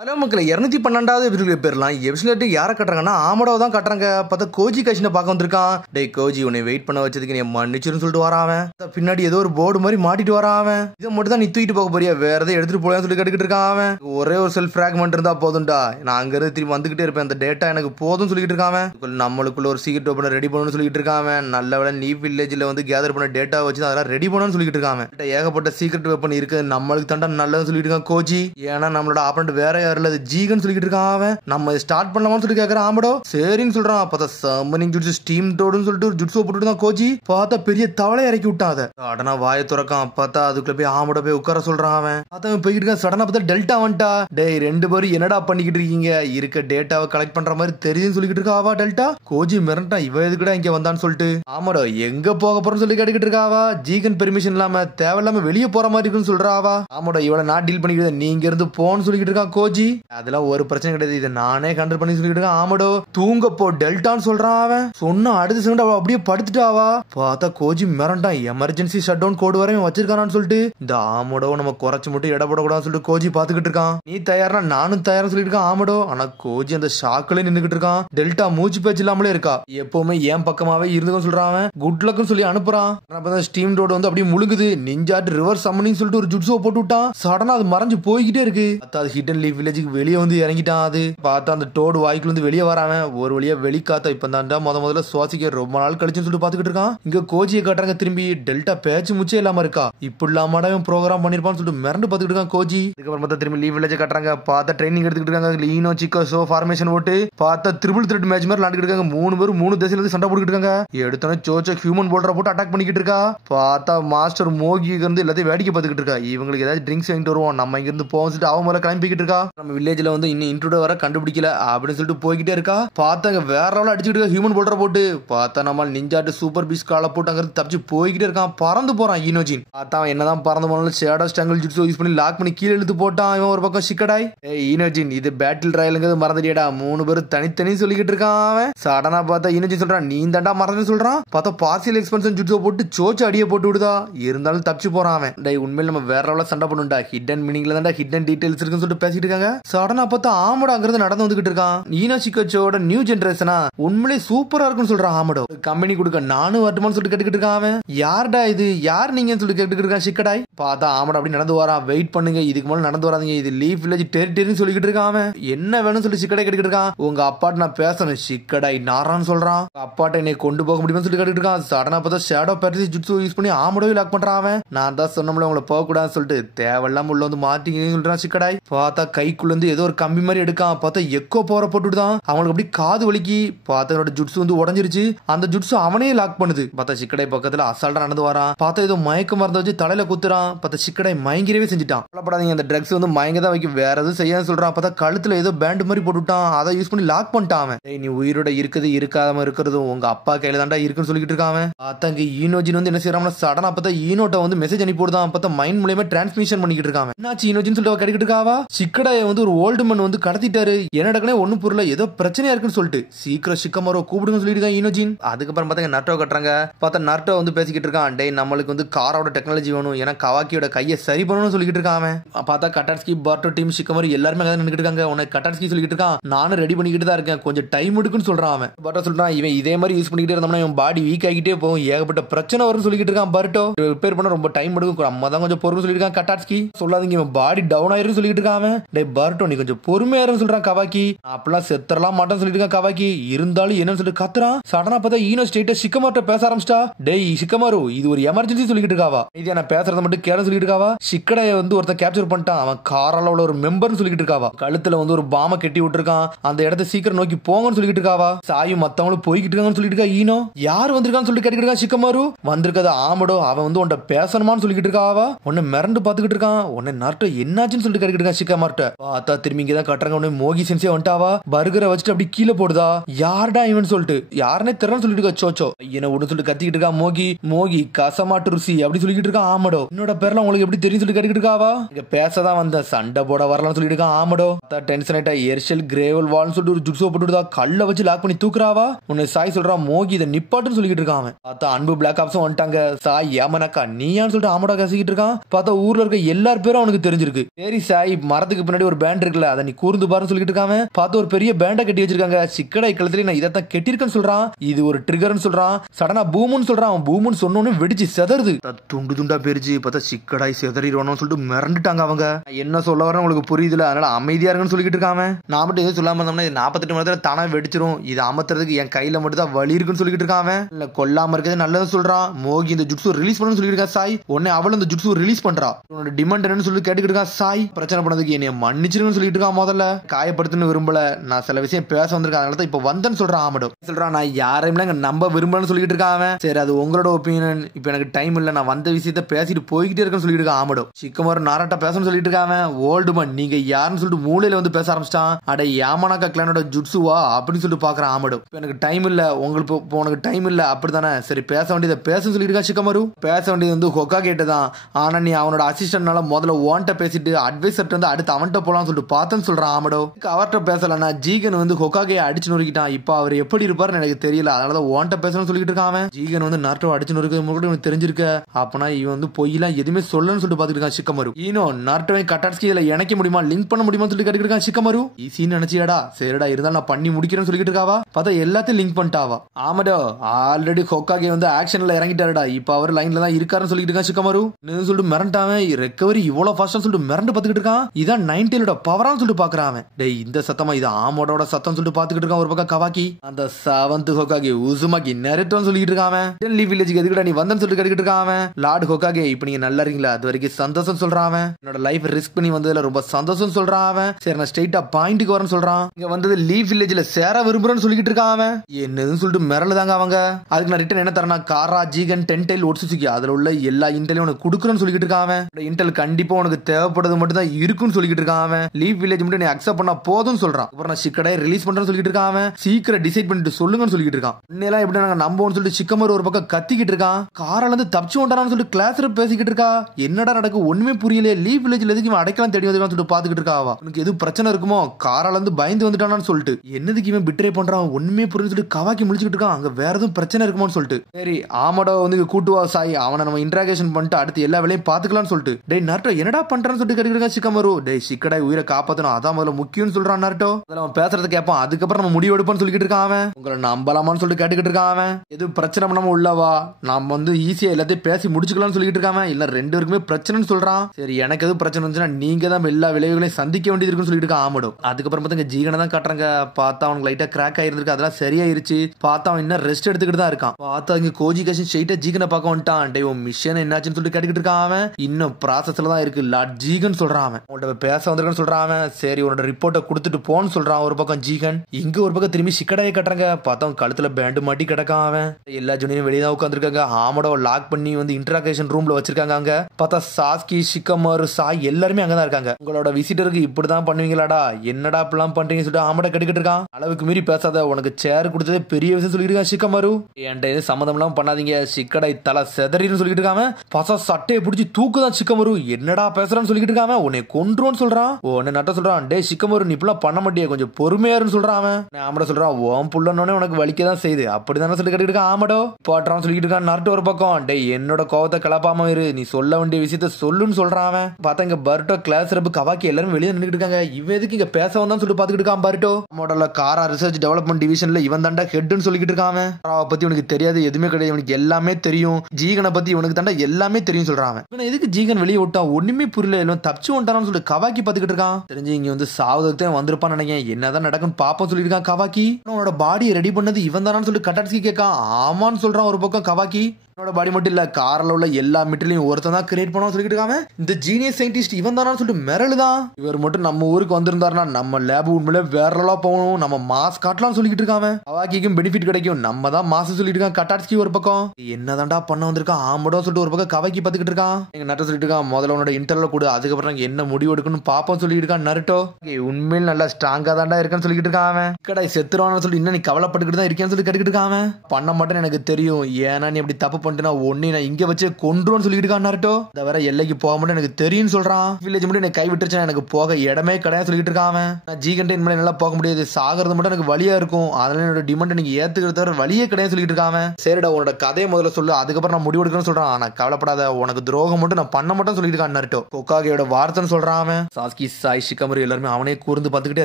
Hello மக்களே, 212வது episode பேர்லாம் episode யாரை கட்டுறாங்கன்னா ஆமடோ தான் கட்டுறாங்க. பார்த்தா கோஜி கஷினை பார்க்க வந்திருக்கான். டே கோஜி, உன்னை வெயிட் பண்ண வச்சதுக்கு நீ மன்னிச்சுன்னு சொல்லிட்டு வரான். பின்னாடி ஏதோ ஒரு போர்டு மாதிரி மாட்டிட்டு வரான். இதை மட்டும் தான் நீ தூக்கிட்டு போக போறியா, வேற எதாவது எடுத்துட்டு போலான்னு சொல்லி கேட்டுக்கிட்டு இருக்கான். அவன் ஒரே ஒரு செல்ஃப் ஃபிராக்மெண்ட் இருந்தா போதும்டா, நான் அங்க இருந்து திரும்பி வந்துகிட்டே இருப்பேன், அந்த டேட்டா எனக்கு போதும் சொல்லிட்டு இருக்கான். நம்மளுக்குள்ள ஒரு சீக்கிரம் ஓப்பன் ரெடி பண்ணணும்னு சொல்லிட்டு இருக்கான். நல்ல வேலை நீ வில்லேஜ்ல வந்து கேதர் பண்ண டேட்டா வச்சு அதெல்லாம் ரெடி பண்ணணும்னு சொல்லிட்டு இருக்கான். ஏகப்பட்ட சீக்கிரட் வெப்பன் இருக்கு, நம்மளுக்கு தாண்டா நல்லதுன்னு சொல்லிட்டு இருக்கான் கோஜி. ஏன்னா நம்மளோட ஆப்பனண்ட் வேற யாரும் இல்ல, ஜீகன் சொல்லிட்டு இருக்கான். அவன் நம்ம ஸ்டார்ட் பண்ணலாமான்னு சொல்லி கேக்குறான். ஆமடோ சரின்னு சொல்றான். பார்த்தா சம்மனிங் ஜுட்ஸ் ஸ்டீம் டோடுன்னு சொல்லிட்டு ஒரு ஜுட்ஸோ போட்டுட்டு தான் கோஜி. பார்த்தா பெரிய தவளை இறக்கி விட்டான். சடனா வாயை துறக்கான். பார்த்தா அதுக்குள்ள போய் ஆமடோ போய் உட்கார சொல்றான். அவன் பார்த்தா போய்கிட்டு இருக்கான். சடனா பார்த்தா டெல்டா வந்துட்டா. டேய் ரெண்டு பேரும் என்னடா பண்ணிக்கிட்டு இருக்கீங்க, இருக்க டேட்டாவை கலெக்ட் பண்ற மாதிரி தெரியுதுன்னு சொல்லிட்டு இருக்காவா டெல்டா. கோஜி மிரண்டா, இவ எதுக்குடா இங்க வந்தான்னு சொல்லிட்டு. ஆமடோ எங்க போக போறன்னு சொல்லி கேட்டுக்கிட்டு இருக்காவா. ஜீகன் பெர்மிஷன் இல்லாம தேவையில்லாம வெளியே போற மாதிரி இருக்குன்னு சொல்றாவா. ஆமடோ இவளை நான் டீல் பண்ணிக்கிட்டு நீங்க இருந்து போன்னு சொல்லிட்டு இருக்கான் கோஜி. அதெல்லாம் ஒரு பிரச்சனை கிடையாது, இதை நானே கண்ட்ரோல் பண்ணி சொல்லிட்டு இருக்கேன். ஆமடோ தூங்க போ டெல்டான்னு சொல்றான். அவன் சொன்ன அடுத்த செகண்ட் அவ அப்படியே படுத்துட்டாவா. பார்த்தா கோஜி மிரண்டான். எமர்ஜென்சி ஷட் டவுன் கோடு வரையும் வச்சிருக்கானு சொல்லிட்டு இந்த ஆமடோ நம்ம குறைச்சு மட்டும் இடப்படக்கூடாதுன்னு சொல்லிட்டு கோஜி பாத்துக்கிட்டு இருக்கான். நீ தயாரா நானும் தயாரா சொல்லிட்டு இருக்கான் ஆமடோ. ஆனா கோஜி அந்த ஷாக்ல நின்னுகிட்டு இருக்கான். டெல்டா மூச்சு பேச்சு இல்லாமலே இருக்கா. எப்பவுமே என் பக்கமாவே இருந்துக்கும் சொல்றான். அவன் குட் லக்னு சொல்லி அனுப்புறான். ஸ்டீம் டோட் வந்து அப்படியே முழுகுது. நிஞ்சாட்டு ரிவர்ஸ் சம்மனிங் சொல்லிட்டு ஒரு ஜுட்ஸோ போட்டு விட்டான். சடனா அது மறைஞ்சு போய்கிட்டே இருக்கு. அது ஹிடன் லீஃப் வில்லேஜுக்கு வெளியே வந்து இறங்கிட்டான். அது பார்த்தா அந்த டோடு வாய்க்குள்ள இருந்து வெளியே வராம ஒரு வழியா வெளிக்காத்த இப்ப தாண்டா முதல்ல சுவாசிக்க ரொம்ப நாள் கழிச்சுன்னு சொல்லிட்டு பாத்துக்கிட்டு இருக்கான். இங்க கோஜியை காட்டுறாங்க. திரும்பி டெல்டா பேச்சு முச்சே இல்லாம இருக்கா. இப்படி இல்லாம ப்ரோக்ராம் பண்ணிருப்பான்னு சொல்லிட்டு மிரண்டு பாத்துக்கிட்டு இருக்கான் கோஜி. அதுக்கப்புறம் பார்த்தா திரும்பி லீவ் வில்லேஜ் காட்டுறாங்க. பார்த்தா ட்ரைனிங் எடுத்துக்கிட்டு இருக்காங்க. லீனோ சிக்கோ ஷோ ஃபார்மேஷன் போட்டு பார்த்தா ட்ரிபிள் த்ரெட் மேட்ச் மாதிரி விளையாண்டுட்டு இருக்காங்க. 3 பேரும் 3 திசையில இருந்து சண்டை போட்டுக்கிட்டு இருக்காங்க. எடுத்தோன்னே சோச்சோ ஹியூமன் போல்டரை போட்டு அட்டாக் பண்ணிக்கிட்டு இருக்கா. பார்த்தா மாஸ்டர் மோகி இருந்து எல்லாத்தையும் வேடிக்கை பார்த்துக்கிட்டு இருக்கா. இவங்களுக்கு ஏதாவது ட்ரிங்க்ஸ் வாங்கிட்டு வருவோம், நம்ம இங்க இருந்து போக சொல்லிட்டு அவன் மேல கிளம்பிக்கிட்டு இருக்கா. நம்ம வில்லேஜ்ல வந்து இன்னும் இன்ட்ரூடர் வர கண்டுபிடிக்கல அப்படின்னு சொல்லிட்டு போய்கிட்டே இருக்கா. பார்த்தாங்க வேற லெவல்ல அடிச்சுட்டு இருக்கா ஹியூமன் போல்டரை போட்டு. பார்த்தா நம்ம நிஞ்சாட்டு சூப்பர் பீஸ் காலை போட்டு அங்க தப்பிச்சு போய்கிட்டே இருக்கான். பறந்து போறான் ஈனோஜின். பார்த்தா என்னதான் பறந்து போனாலும் ஷேடோ ஸ்டாங்கிள் ஜுட்ஸோ யூஸ் பண்ணி லாக் பண்ணி கீழே இழுத்து போட்டான். இவன் ஒரு பக்கம் சிக்கடாய். ஈனோஜின் இது பேட்டில் ட்ரையலுங்கிறது மறந்துடியடா, 3 பேரும் தனித்தனி சொல்லிக்கிட்டு இருக்கான். அவன் சடனா பார்த்தா ஈனோஜின் சொல்றான், நீ தாண்டா மறந்து சொல்றான். பார்த்தா பார்சியல் எக்ஸ்பென்ஷன் ஜுட்ஸோ போட்டு சோச்சு அடியே போட்டு விடுதா. இருந்தாலும் தப்பிச்சு போறான். அவன் டேய் உண்மையில நம்ம வேற லெவல்ல சண்டை பண்ணுடா, ஹிடன் மீனிங்ல தான்டா ஹிடன் டீடைல்ஸ் இருக்குன்னு சொல்லிட்டு பேசிட்டு இருக்காங்க. சடனா பார்த்தா ஆமடோ அங்கிருந்து நடந்து வந்துகிட்டு இருக்கான். ஈனோசிகோச்சோட நியூ ஜெனரேஷனா உண்மையிலே சூப்பரா இருக்குன்னு சொல்றான். ஆமடோ கம்பெனி கொடுக்க நானும் வரட்டுமான்னு சொல்லிட்டு கேட்டுக்கிட்டு இருக்கான். அவன் யார்டா இது, யார் நீங்கன்னு சொல்லிட்டு கேட்டுக்கிட்டு இருக்கான் சிக்கடாய். பார்த்தா ஆமடோ அப்படி நடந்து வரான். வெயிட் பண்ணுங்க, இதுக்கு மேல நடந்து வராதீங்க, இது லீஃப் வில்லேஜ் டெரிட்டரின்னு சொல்லிக்கிட்டு இருக்கான். அவன் என்ன வேணும்னு சொல்லி சிக்கடாய் கேட்டுக்கிட்டு இருக்கான். உங்க அப்பாட்ட நான் பேசணும் சிக்கடாய் நாரான்னு சொல்றான். அப்பாட்ட என்னை கொண்டு போக முடியும்னு சொல்லி கேட்டுக்கிட்டு இருக்கான். சடனா பார்த்தா ஷேடோ பேரசி ஜுட்ஸு யூஸ் பண்ணி ஆமடோவை லாக் பண்றான். அவன் நான் தான் சொன்னோம்ல உங்களை போக கூடாதுன்னு சொல்லிட்டு தேவையில்லாம உள்ள வந்து மாட்டிங்கன்னு சொல்றான் சிக்கடாய். பார்த்தா கைக்குள்ள இருந்து ஏதோ ஒரு கம்பி மாதிரி எடுக்கான். பார்த்தா எக்கோ போற போட்டுதான் அவங்களுக்கு அப்படி காது வலிக்கு. பார்த்தா ஜுட்ஸு வந்து உடஞ்சிருச்சு. அந்த ஜுட்ஸு அவனே லாக் பண்ணுது. பார்த்தா சிக்கடாய் பக்கத்துல அசால்ட்டா நடந்து வரான். பார்த்தா ஏதோ மயக்க மருந்து வச்சு தலையில குத்துறான். பார்த்தா சிக்கடாய் மயங்கிரவே செஞ்சுட்டான். கவலைப்படாதீங்க, அந்த ட்ரக்ஸ் வந்து மயங்க தான் வைக்கும், வேற எதுவும் செய்யான்னு சொல்றான். பார்த்தா கழுத்துல ஏதோ பேண்ட் மாதிரி போட்டுட்டான். அதை யூஸ் பண்ணி லாக் பண்ணிட்டான். அவன் நீ உயிரோட இருக்குது இருக்காம இருக்கிறதும் உங்க அப்பா கையில தாண்டா இருக்குன்னு சொல்லிட்டு இருக்கான். பார்த்தா இங்க ஈனோஜின் வந்து என்ன செய்யறான், சடனா பார்த்தா ஈனோட்ட வந்து மெசேஜ் அனுப்பி போடுதான். பார்த்தா மைண்ட் மூலமா டிரான்ஸ்மிஷன் பண்ணிக்கிட்டு இருக்கான். என்னாச்சு ஈனோஜின் சொல்லிட்டு கேட்டுக்கிட்டு இருக்காவா. சிக்கடாயை வந்து ஒரு ஓல்டு மேன் வந்து கடத்திட்டாரு, என்னடா ஒன்னும் புரியல, ஏதோ பிரச்சனையா இருக்குன்னு சொல்லிட்டு சீக்கிரம் சிக்கமாரோ கூப்பிடுங்க சொல்லிட்டு ஈனோஜின். அதுக்கப்புறம் பார்த்தா நர்டோ கட்டுறாங்க. பார்த்தா நர்டோ வந்து பேசிக்கிட்டு இருக்கான். டே நம்மளுக்கு வந்து காரோட டெக்னாலஜி வேணும், ஏன்னா கவாக்கியோட கையை சரி பண்ணணும்னு சொல்லிட்டு இருக்கான். பார்த்தா கட்டாட்ஸ்கி பார்ட்டோ டீம் சிக்கமாரி எல்லாருமே நின்னுட்டு இருக்காங்க. உனக்கு கட்டாட்ஸ்கி சொல்லிட்டு இருக்கான், நானும் ரெடி பண்ணிக்கிட்டு தான் இருக்கேன், கொஞ்சம் டைம் எடுக்குன்னு சொல்றான். அவன் பார்ட்டோ சொல்றான், இவன் இதே மாதிரி யூஸ் பண்ணிக்கிட்டே இருந்தோம்னா இவன் பாடி வீக் ஆகிட்டே போகும், ஏகப்பட்ட பிரச்சனை வரும்னு சொல்லிட்டு இருக்கான். பார்ட்டோ ரிப்பேர் பண்ண ரொம்ப டைம் எடுக்கும், அம்மா தான் கொஞ்சம் பொறுமை சொல்லிட்டு இருக்கான். கட்டாட்ஸ்கி சொல்லாதீங்க இவன் பாடி டவுன் ஆயிரும் சொல்லிட்டு இருக்கான். டே பார்ட்டோ நீ கொஞ்சம் பொறுமையாருன்னு சொல்றான் கவாக்கி. அப்பெல்லாம் செத்தரலாம் மாட்டான்னு சொல்லிட்டு இருக்கான் கவாக்கி. இருந்தாலும் என்னன்னு சொல்லிட்டு கத்துறான். சடனா பார்த்தா ஈனோ ஸ்ட்ரெயிட்டா சிக்கமார்ட்ட பேச ஆரம்பிச்சிட்டா. டேய் சிக்கமாரு இது ஒரு எமர்ஜென்சி சொல்லிட்டு இருக்காவா, இது நான் பேசுறத மட்டும் கேளு சொல்லிட்டு இருக்காவா. சிக்கடைய வந்து ஒருத்தன் கேப்சர் பண்ணிட்டான், அவன் காரால உள்ள ஒரு மெம்பர்னு சொல்லிட்டு இருக்காவா. கழுத்துல வந்து ஒரு பாம கட்டி விட்டுருக்கான், அந்த இடத்த சீக்கிரம் நோக்கி போங்கன்னு சொல்லிட்டு இருக்காவா. சாயும் மத்தவங்களும் போய்கிட்டு இருக்காங்கன்னு சொல்லிட்டு இருக்கா ஈனோ. யார் வந்திருக்கான்னு சொல்லிட்டு கேட்டுக்கிட்டு இருக்கா சிக்கமாரு. வந்திருக்கத ஆமடோ, அவன் வந்து உன்ட பேசணுமான்னு சொல்லிட்டு இருக்காவா. உன்னை மிரண்டு பாத்துக்கிட்டு இருக்கான். உன்னை நர்ட்டோ என்னாச்சுன்னு சொல்லிட்டு கேட்டுக்கிட்டு இருக்கா சிக்கமார்ட்ட. பார்த்தா திரும்பி இங்கதான் கட்டுறாங்க. உடனே மோகி சென்சே வந்துட்டாவா. பர்கரை வச்சுட்டு அப்படி கீழே போடுதா. யார்டா இவன் சொல்லிட்டு யாருனே தெரியல சொல்லிட்டு இருக்கா சோச்சோ. என்ன உடனே சொல்லிட்டு கத்திக்கிட்டு இருக்கா மோகி. மோகி கசமாட்டு ருசி அப்படி சொல்லிட்டு இருக்கான். ஆமடோ என்னோட பேர்ல உங்களுக்கு எப்படி தெரியும் சொல்லி கேட்டுக்கிட்டு இருக்காவா. இங்க பேசதான் வந்த சண்டை போட வரலாம்னு சொல்லிட்டு இருக்கான். ஆமடோ டென்ஷன் ஆயிட்டா. எர்ஷல் கிரேவல் வால்னு சொல்லிட்டு ஒரு ஜுட்ஸோ போட்டுடா. கல்ல வச்சு லாக் பண்ணி தூக்குறாவா. உன்னை சாய் சொல்றான் மோகி இதை நிப்பாட்டுன்னு சொல்லிட்டு இருக்கான். பார்த்தா அன்பு பிளாக் ஆப்ஸும் வந்துட்டாங்க. சாய் ஏமனாக்கா நீயான்னு சொல்லிட்டு ஆமடோ கசிக்கிட்டு இருக்கான். பார்த்தா ஊர்ல இருக்க எல்லார் பேரும் அவனுக்கு தெரிஞ்சிருக்கு. சரி சாய் மரத்துக்கு பின்னாடி ஒரு பேண்ட் இருக்குல்ல அதை நீ கூர்ந்து பாருன்னு சொல்லிட்டு இருக்காங்க. பார்த்து ஒரு பெரிய பேண்டை கட்டி வச்சிருக்காங்க. சிக்கடை கழுத்துல நான் இதைத்தான் கெட்டிருக்கேன்னு சொல்றான். இது ஒரு ட்ரிகர்னு சொல்றான். சடனா பூமுன்னு சொல்றான். அவன் பூமுன்னு சொன்னோன்னு வெடிச்சு செதறுது. துண்டு துண்டா பெரிச்சு பார்த்தா சிக்கடாய் செதறிடுவானு சொல்லிட்டு மிரண்டுட்டாங்க அவங்க. என்ன சொல்ல வரேன் உங்களுக்கு புரியுதுல, அதனால அமைதியா இருக்குன்னு சொல்லிட்டு இருக்காங்க. நான் மட்டும் எதுவும் சொல்லாம இருந்தோம்னா 48 மணி நேரத்துல தானா வெடிச்சிரும். இது அமர்த்துறதுக்கு என் கையில மட்டும் தான் வலி இருக்குன்னு சொல்லிட்டு இருக்காங்க. இல்ல கொல்லாம இருக்கிறது நல்லது சொல்றான். மோகி இந்த ஜுட்சு ரிலீஸ் பண்ணு சொல்லிட்டு இருக்கா சாய். உடனே அவளும் இந்த ஜுட்சு ரிலீஸ் பண்றா. உன்னோட டிமாண்ட் என்னன்னு சொல்லி கேட்டுக்கிட்டு இருக்கா சாய். பிரச்சனை பண்ணதுக்கு என்னைய மன்னிச்சிருன்னு சொல்லிட்டு இருக்கா. முதல்ல காயப்படுத்துன்னு விரும்பல, நான் சில விஷயம் பேச வந்திருக்கேன், அதனால தான் இப்ப வந்தேன்னு சொல்றான். ஆமடோ சொல்றான் நான் யாரையும் இங்க நம்ப விரும்பலன்னு சொல்லிட்டு இருக்கான். சரி அது உங்களோட ஒப்பீனியன், இப்ப எனக்கு டைம் இல்ல, நான் வந்த விஷயத்த பேசிட்டு போய்கிட்டே இருக்கேன்னு சொல்லிட்டு இருக்கான். ஆமடோ சிக்கமாரு நாராட்டா பேசணும்னு சொல்லிட்டு இருக்காங்க. ஓல்டு மன் நீங்க யாருன்னு சொல்லிட்டு மூலையில வந்து பேச ஆரம்பிச்சிட்டான். அட யாமனாக்கா கிளானோட ஜுட்சுவா அப்படின்னு சொல்லிட்டு பாக்குறான். ஆமடோ எனக்கு டைம் இல்ல, உங்களுக்கு உனக்கு டைம் இல்ல அப்படித்தானே, சரி பேச வேண்டியதை பேச சொல்லிட்டு இருக்கா. சிக்கமாரு பேச வேண்டியது வந்து ஹொக்கா கேட்டுதான். ஆனா நீ அவனோட அசிஸ்டன்ட்னால முதல்ல ஓன்ட்ட பேசிட்டு அட்வைசர் வந்து அடுத்து அவன்கிட்ட போலாம்னு சொல்லிட்டு பார்த்தேன்னு சொல்றான். ஆமடோ அவர்கிட்ட பேசலன்னா ஜீகன் வந்து ஹொக்காகையை அடிச்சு நொறுக்கிட்டான். இப்ப அவர் எப்படி இருப்பாருன்னு எனக்கு தெரியல, அதனாலதான் ஓன்ட்ட பேசணும்னு சொல்லிட்டு இருக்கான். ஜீகன் வந்து நாட்டோ அடிச்சு நொறுக்க தெரிஞ்சிருக்க, அப்பனா இவன் வந்து பொய்யெல்லாம் எதுவுமே சொல்லணும்னு சொல்லிட்டு பாத்துட்டு இருக்கான். சிக்கமாரு ஈனோ நாட்டோவை கட்டாட்ஸ்கி இதுல இணைக்க முடியுமா, லிங்க் பண்ண முடியுமா சொல்லிட்டு கேட்டுட்டு இருக்கான். சிக்கமாரு ஈஸின்னு நினைச்சியாடா, சரிடா இருந்தாலும் நான் பண்ணி முடிக்கிறேன்னு சொல்லிட்டு இருக்காவா. பார்த்தா எல்லாத்தையும் லிங்க் பண்ணிட்டாவா. ஆமாடோ ஆல்ரெடி ஹொக்காகே வந்து ஆக்ஷன்ல இறங்கிட்டாருடா, இப்ப அவர் லைன்ல தான் இருக்காருன்னு சொல்லிட்டு இருக்கான். சிக்கமாரு சொல்லிட்டு மிரண்டாவன். ரெக்கவரி இவ்வளவு ஃபாஸ்டா சொல்லிட்டு மிரண்டு பாத்துக்கிட்டு இருக்கான். இதான் 90 பவரான்னு சொல்லிட்டு பாக்குறான். டேய் இந்த சத்தமா இது ஆமோடோட சத்தம் சொல்லிட்டு பாத்துக்கிட்டு இருக்கான். ஒரு பக்கம் கவாக்கி அந்த 7th ஹொக்காகே உசுமாக்கி நெருட்டோன்னு சொல்லிட்டு இருக்கான். டெல்லி வில்லேஜுக்கு எதுக்குடா நீ வந்தன்னு சொல்லிட்டு கேட்டுக்கிட்டு இருக்கான். லார்ட் ஹொக்காகே இப்ப நீங்க நல்லா இருக்கீங்களா, அது வரைக்கும் சந்தோஷம் சொல்றான். என்னோட லைஃப் ரிஸ்க் பண்ணி வந்ததுல ரொம்ப சந்தோஷம் சொல்றான். சரி நான் ஸ்ட்ரைட்டா பாயிண்ட்க்கு வரேன்னு சொல்றான். இங்க வந்தது லீவ் வில்லேஜ்ல சேர விரும்புறேன்னு சொல்லிட்டு இருக்கான். என்னதுன்னு சொல்லிட்டு மிரளுதாங்க அவங்க. அதுக்கு நான் ரிட்டர்ன் என்ன தரேன்னா காரா ஜீகன் டென்டைல் ஒட்சுசுகி அதுல உள்ள எல்லா இன்டெலையும் உனக்கு கொடுக்குறேன்னு சொல்லிட்டு இருக்கான். இன்டெல் கண்டிப்பா உனக்கு தேவைப்படுறது மட்டும் தான் இருக்குன்னு சொல்லிட்டு இருக்கான். லீவ் வில்லேஜ் மட்டும் நீ அக்செப்ட் பண்ணா போதும்னு சொல்றான். அப்புறம் நான் சிக்கடை ரிலீஸ் பண்றேன்னு சொல்லிட்டு இருக்கான். சீக்கிரம் டிசைட் பண்ணிட்டு சொல்லுங்கன்னு சொல்லிட்டு இருக்கான். இன்னெல்லாம் எப்படி நாங்க நம்புவோம்னு சொல்லிட்டு சிக்கமர் ஒரு பக்கம் கத்திக்கிட்டு இருக்கான். காரால இருந்து தப்பிச்சு வந்தானு சொல்லிட்டு கிளாஸ்ல பேசிக்கிட்டு இருக்கா. என்னடா நடக்கு ஒண்ணுமே புரியல. லீவ் வில்லேஜ்ல எதுக்கு இவன் அடைக்கலாம் தேடி வந்து சொல்லிட்டு பாத்துக்கிட்டு இருக்காவா. உனக்கு எது பிரச்சனை இருக்குமோ, காரால இருந்து பயந்து வந்துட்டானு சொல்லிட்டு என்னதுக்கு இவன் பிட்ரே பண்றான் ஒண்ணுமே புரிஞ்சு சொல்லிட்டு கவாக்கி முடிச்சுக்கிட்டு இருக்கான். அங்க வேற எதுவும் பிரச்சனை இருக்குமோன்னு சொல்லிட்டு சரி ஆமாடா வந்து கூட்டுவா சாய், அவனை நம்ம இன்ட்ராகேஷன் பண்ணிட்டு அடுத்து எல்லா வேலையும் பாத்துக்கலாம்னு சொல்லிட்டு டேய் நர்ட்டோ என்னடா பண்றான்னு சொல்லிட்டு கேட்டுக்கிட்டு சிக்கமரு. டேய் சிக்கடாய் உயிரை காப்பாத்தணும், அதான் முதல்ல முக்கியம்னு சொல்றான் நர்ட்டோ. அதுல அவன் பேசுறது கேட்பான், அதுக்கப்புறம் நம்ம முடிவு எடுப்பான்னு சொல்லிட்டு இருக்கான். உங்களை நம்பலாமான்னு சொல்லிட்டு கேட்டுக்கிட்டு இருக்கான். எது பிரச்சனை பண்ணாம உள்ளவா, நாம வந்து ஈஸியா எல்லாத்தையும் பேசி முடிச்சுக்கலாம்னு சொல்லிட்டு இருக்கான். இல்ல 2 பேருக்குமே பிரச்சனைன்னு சொல்றான். சரி எனக்கு எதுவும் பிரச்சனை இருந்துச்சுன்னா நீங்க தான் எல்லா விளைவுகளையும் சந்திக்க வேண்டியது இருக்குன்னு சொல்லிட்டு இருக்கான். ஆமடும் அதுக்கப்புறம் பார்த்தா ஜீகனை தான் காட்டுறாங்க. பார்த்தா அவனுக்கு லைட்டா கிராக் ஆயிருந்திருக்கு, அதெல்லாம் சரியாயிருச்சு. பார்த்தா அவன் இன்னும் ரெஸ்ட் எடுத்துக்கிட்டு தான் இருக்கான். பார்த்தா இங்க கோஜி கஷன் ஸ்ட்ரைட்டா ஜீகனை பார்க்க வந்துட்டான். டே உன் மிஷன் என்னாச்சுன்னு சொல்லிட்டு கேட்டுக்கிட்டு இருக்கான். அவன் இன்னும் ப்ராசஸ்ல தான் இருக்கு லார்ட் ஜீகன் சொல்றான். அவன் உன்கிட்ட பேச வந்திருக்கான்னு சொல்றான். சரி உன்னோட ரிப்போர்ட்டை கொடுத்துட்டு போன்னு சொல்றான். ஒரு பக்கம் ஜீகன் இங்க ஒரு பக்கம் திரும்பி சிக்கடையை கட்டுறாங்க. பார்த்தா அவன் கழுத்துல பேண்டு மாட்டி கிடக்கான். அவன் எல்லா ஜூனியும் வெளியே தான் உட்காந்துருக்காங்க. ஆமடோ லாக் பண்ணி வந்து இன்டராக்ஷன் ரூம்ல வச்சிருக்காங்க. அங்க பார்த்தா சாஸ்கி சிக்கமர் சாய் எல்லாருமே அங்கதான் இருக்காங்க. உங்களோட விசிட்டருக்கு இப்படிதான் பண்ணுவீங்களாடா, என்னடா இப்பெல்லாம் பண்றீங்க சொல்லிட்டு ஆமட கட்டிக்கிட்டு இருக்கான். அளவுக்கு மீறி பேசாத, உனக்கு சேர் கொடுத்ததே பெரிய விஷயம் சொல்லிட்டு இருக்கான். சிக்கமரு என்கிட்ட எது சம்மந்தம் எல்லாம் பண்ணாதீங்க, சிக்கடை தலை செதறின்னு சொல்லிட்டு இருக்காம. பசா சட்டையை பிடிச்சி தூக்குதான் சிக்கமரு. என்னடா பேசுறான்னு சொல்லிட்டு இருக்காம. உன்னை கொன்றுன்னு சொல்றான். உன்னை நட்ட சொல்றான். டே சிக்கமரு நீ இப்பெல்லாம் பண்ண மாட்டியா, கொஞ்சம் பொறுமையாருன்னு சொல்றான். அவன் ஆமட சொல்றான் ஓம் புள்ளனோடனே உனக்கு வலிக்கதான் செய்யுது அப்படிதானே சொல்லி கட்டிட்டு இருக்கான். ஆமடோ பாட்டுறான்னு சொல்லிட்டு இருக்கான். நர்ட்டு ஒரு பக்கம் டே என்னோட கோவத்தை கிளப்பாம இரு, நீ சொல்ல வேண்டிய விஷயத்த சொல்லுன்னு சொல்றான். அவன் பார்த்தா இங்க பர்ட்டோ கிளாஸ் ரப்பு கவாக்கி எல்லாரும் வெளியே நின்றுட்டு இருக்காங்க. இவன் எதுக்கு இங்க பேச வந்தான்னு சொல்லிட்டு பாத்துக்கிட்டு இருக்கான். பர்ட்டோ மாடல காரா ரிசர்ச் டெவலப்மெண்ட் டிவிஷன்ல இவன் தாண்டா ஹெட்னு சொல்லிட்டு இருக்கான். காராவை பத்தி உனக்கு தெரியாது எதுவுமே கிடையாது, இவனுக்கு எல்லாமே தெரியும். ஜீகனை பத்தி இவனுக்கு தாண்டா எல்லாமே தெரியும் சொல்றான். இவன் எதுக்கு ஜீகன் வெளியே விட்டான் ஒண்ணுமே புரியல, எல்லாம் தப்பிச்சு வந்துட்டான்னு சொல்லிட்டு கவாக்கி பாத்துக்கிட்டு இருக்கான். தெரிஞ்சு இங்க வந்து சாவதற்கு வந்திருப்பான்னு நினைக்கிறேன். என்னதான் நடக்குன்னு பாப்போம் சொல்லிருக்கான் கவாக்கி. உன்னோட பாடியை ரெடி பண்ணது இவன் தானான்னு சொல்லிட்டு கட்டாட்சி கேட்கான். ஆமான்னு சொல்றான் ஒரு பக்கம் கவாக்கி. என்னோட பாடி மட்டும் இல்ல கார்ல உள்ள எல்லா மெட்டீரியலையும் ஒருத்தன் தான் கிரியேட் பண்ண சொல்லிட்டு இருக்காங்க. இந்த ஜீனியஸ் சயின்டிஸ்ட் இவன் தானு சொல்லிட்டு மிரளுதான். இவர் மட்டும் நம்ம ஊருக்கு வந்திருந்தாருன்னா நம்ம லேப் உண்மையிலே வேற லெவலா போகணும், நம்ம மாஸ் காட்டலாம் சொல்லிட்டு இருக்காங்க. அவாக்கிக்கும் பெனிஃபிட் கிடைக்கும், நம்ம தான் மாசு சொல்லிட்டு இருக்கான். கட்டாட்ஸ்கி ஒரு பக்கம் என்னதான்டா பண்ண வந்திருக்கான் ஆம்படோ சொல்லிட்டு ஒரு பக்கம் கவாக்கி பாத்துக்கிட்டு இருக்கான். எங்க நட்ட சொல்லிட்டு இருக்கான் முதல்ல உன்னோட இன்டர்ல கூட, அதுக்கப்புறம் என்ன முடிவு எடுக்கணும் பாப்போம் சொல்லிட்டு இருக்கான். நருட்டோ உண்மையில் நல்லா ஸ்ட்ராங்கா தான்டா இருக்கான்னு சொல்லிட்டு இருக்கான். கடை செத்துருவான்னு சொல்லி இன்னும் நீ கவலைப்பட்டுக்கிட்டு தான் இருக்கேன்னு சொல்லி கேட்டுக்கிட்டு இருக்கான். பண்ண மாட்டேன்னு எனக்கு தெரியும், ஏன்னா நீ அப்படி தப்பு பண்ணிட்டு நான் ஒன்னே நான் இங்க வச்சு கொன்றுன்னு சொல்லிட்டு இருக்கான் நருட்டோ. அத வேற எல்லைக்கு போக மட்டும் எனக்கு தெரியும் சொல்றான். வில்லேஜ் மட்டும் எனக்கு கை விட்டுருச்சு, எனக்கு போக இடமே கிடையாது சொல்லிட்டு இருக்கான் அவன். நான் ஜீகன்ட்ட இனிமேல் நல்லா போக முடியாது, சாகிறது மட்டும் எனக்கு வழியா இருக்கும், அதனால என்னோட டிமாண்ட் நீங்க ஏத்துக்கிறது தவிர வழியே கிடையாது சொல்லிட்டு இருக்கான். சரிடா உன்னோட கதையை முதல்ல சொல்லு, அதுக்கப்புறம் நான் முடிவு எடுக்கணும்னு சொல்றான். ஆனா கவலைப்படாத, உனக்கு துரோகம் மட்டும் நான் பண்ண மாட்டேன்னு சொல்லிட்டு இருக்கான் நருட்டோ. கொக்காகேயோட வார்த்தைன்னு சொல்றான் அவன். சாஸ்கி சாய் ஷிகமரு எல்லாருமே அவனே கூர்ந்து பார்த்துக்கிட்டே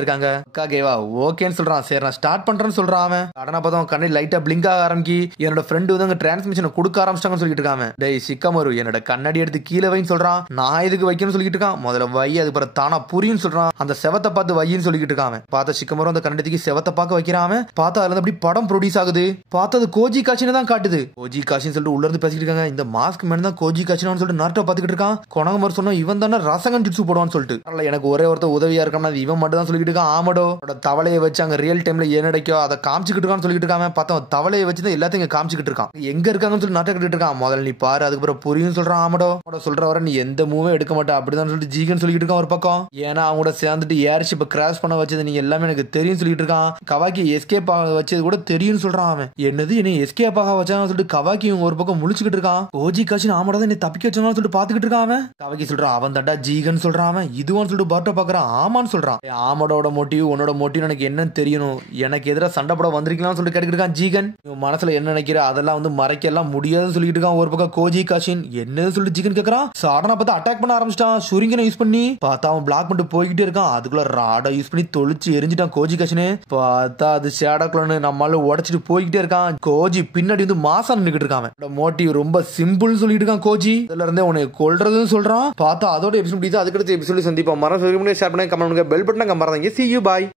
இருக்காங்க. கொக்காகேவா ஓகேன்னு சொல்றான். சரி நான் ஸ்டார்ட் பண்றேன்னு சொல்றான் அவன். கடனை பார்த்தா கண்ணை லைட்டா பிளிங்க் ஆக ஆரம்பிக்கி என்னோட ஃப்ரெண்டு வந்து அங்க டிரான்ஸ்மிஷனை கொடுக்க ஆரம்பிச்சிட்டாங்கன்னு சொல்லிட்டு இருக்காங்க. டேய் ஷிகமரு என்னோட கண்ணாடி எடுத்து கீழே வைன்னு சொல்றான். நான் இதுக்கு வைக்கணும்னு சொல்லிட்டு இருக்கான். முதல்ல வை, அதுக்கு பிறகு தானா புரியும் சொல்றான். அந்த செவத்தை பார்த்து வையின்னு சொல்லிட்டு இருக்கான். பார்த்த ஷிகமரு அந்த கண்ணாடி செவத்தை பார்க்க வைக்கிறான். பார்த்தா அதுல அப்படி படம் ப்ரொடியூஸ் ஆகுது. பார்த்தா அது கோஜி காஷின்னு தான் காட்டுது. கோஜி காஷின்னு சொல்லிட்டு உள்ள இருந்து பேசிட்டு இருக்காங்க. இந்த மாஸ்க் மேன் தான் கோஜி காஷின்னு சொல்லிட்டு நார்ட்டோ பாத்துக்கிட்டு இருக்கான். கொனகமர் சொன்னா இவன் தானே ரசகன் ஜுட்சு போடுவான்னு சொல்லிட்டு. எனக்கு ஒரே ஒருத்தர் உதவியா இருக்கான், இவன் மட்டும் தான் சொல்லிட்டு இருக்கான். ஆமடோ தவளையை வச்சு அங்க ரியல் டைம்ல என்ன நடக்கோ அதை காமிச்சுக்கிட்டு இருக்கான்னு சொல்லிட்டு இருக்காங்க. பார்த்தா தவளையை வச்சு தான் எல்லாத்தையும் காமிச்சுக்கிட்டு இருக்கான். எங்க இருக்காங்கன்னு சொல்லி நாட்டை கட்டிட்டு இருக்கான். முதல்ல நீ பாரு, அதுக்கப்புறம் புரியும் சொல்றான். ஆமடோ சொல்ற வர நீ எந்த மூவே எடுக்க மாட்டா அப்படிதான் சொல்லிட்டு ஜீகன் சொல்லிட்டு இருக்கான் ஒரு பக்கம். ஏன்னா அவங்க கூட சேர்ந்துட்டு ஏர்ஷிப்பை கிராஷ் பண்ண வச்சது நீங்க எல்லாமே எனக்கு தெரியும் சொல்லிட்டு இருக்கான். கவாக்கி எஸ்கேப் ஆக வச்சது கூட தெரியும் சொல்றான் அவன். என்னது என்ன எஸ்கேப் ஆக வச்சான்னு சொல்லிட்டு கவாக்கி இவங்க ஒரு பக்கம் முழிச்சுக்கிட்டு இருக்கான். கோஜி காஷின் ஆமடா தான் தப்பிக்க வச்சான்னு சொல்லிட்டு பாத்துக்கிட்டு இருக்கான் அவன். கவாக்கி சொல்றான் அவன் தண்டா ஜீகன் சொல்றான் அவன். இதுவான்னு சொல்லிட்டு பார்ட்ட பாக்குறான். ஆமான்னு சொல்றான். ஆமடோட மோட்டிவ் உன்னோட மோட்டிவ் எனக்கு என்னன்னு தெரியணும், எனக்கு எதிராக சண்டை போட வந்திருக்கலாம்னு சொல்லிட்டு கேட்டுக்கிட்டு இருக்கான் ஜீகன். இவன் மனசுல என்ன நினைக்கிற அதெல்லாம் வந்து மறைக்க எல்லாம் முடியாதுன்னு சொல்லிட்டு இருக்கான் ஒரு பக்கம் கோஜி காஷின். என்னன்னு சொல்லிட்டு ஜீகன் கேக்குறான். சடனா பார்த்து அட்டாக் பண்ண ஆரம்பிச்சிட்டான். ஷூரிங்கனை யூஸ் பண்ணி. பார்த்தா அவன் பிளாக் பண்ணிட்டு போய்கிட்டே இருக்கான். அதுக்குள்ள ராடா யூஸ் பண்ணி தொளிச்சு எரிஞ்சிட்டான் கோஜி காஷின். பார்த்தா அது ஷேடோக்குள்ள நம்மளால உடைச்சிட்டு போய்கிட்டே இருக்கான். கோஜி பின்னாடி வந்து மாசா நின்னுக்கிட்டு இருக்கான். மோட்டிவ் ரொம்ப சிம்பிள்னு சொல்லிட்டு இருக்கான் கோஜி. அதுல இருந்தே உன்னை கொல்றதுன்னு சொல்றான். பார்த்தா அதோட எபிசோட் முடியுது. அதுக்கடுத்து எபிசோட் சந்திப்போம். மரம் ஷேர் பண்ணுங்க, கமெண்ட் பண்ணுங்க, பெல் பட்டனை மறந்துங்க. See you, bye.